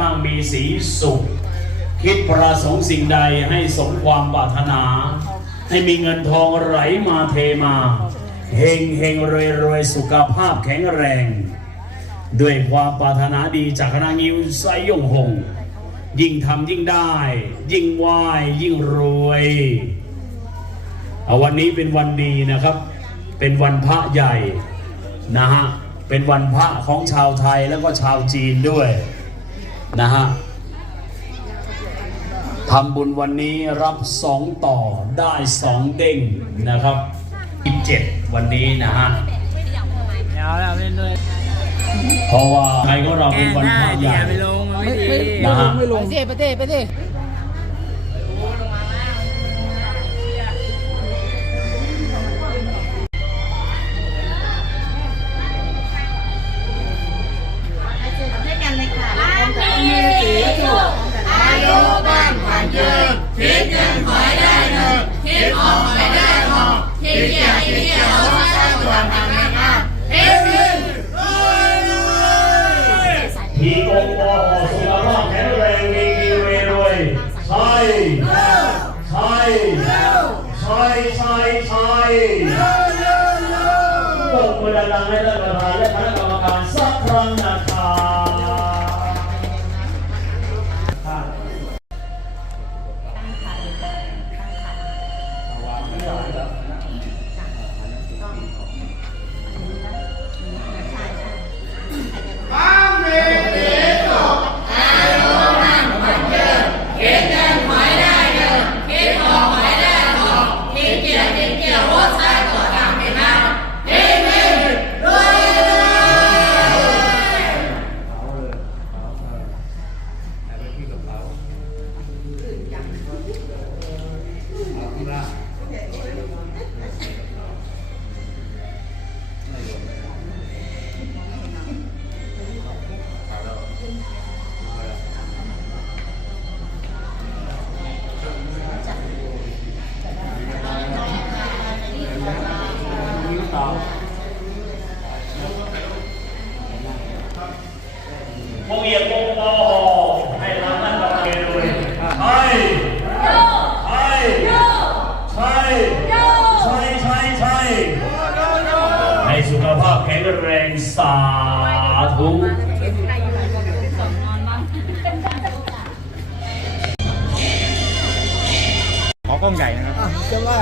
มั่งมีสีสุข คิดประสงค์สิ่งใดให้สมความปรารถนา ให้มีเงินทองไหลมาเทมาเฮงเฮงรวยรวยสุขภาพแข็งแรง ด้วยความปรารถนาดีจากคณะงิวไซยงหง ยิ่งทำยิ่งได้ ยิ่งไหวยิ่งรวยเอาวันนี้เป็นวันดีนะครับ เป็นวันพระใหญ่นะฮะ เป็นวันพระของชาวไทยแล้วก็ชาวจีนด้วย นะฮะทำบุญวันนี้รับสองต่อได้สองเด้งนะครับอีกเจ็ดวันนี้นะฮะเอาแล้วเล่นด้วยเพราะว่าใครก็เราเป็นวันพระใหญ่ไปลงมันไม่ดีนะฮะไม่ลงไปดิไทีโกงโอสุขภาพแข็งแรงมีเวรวยใช่ใช่ใช่ใช่ใช่ปรบมือดังๆให้ท่านประธานและคณะกรรมการสักครั้งนะครับ วงเวียนวงโอให้เราท่านประธานเลยใช่ใช่ใช่ใช่ใช่ใช่ให้สุขภาพ แข็งแรงสาธุขอกล้องใหญ่นะครับจะว่า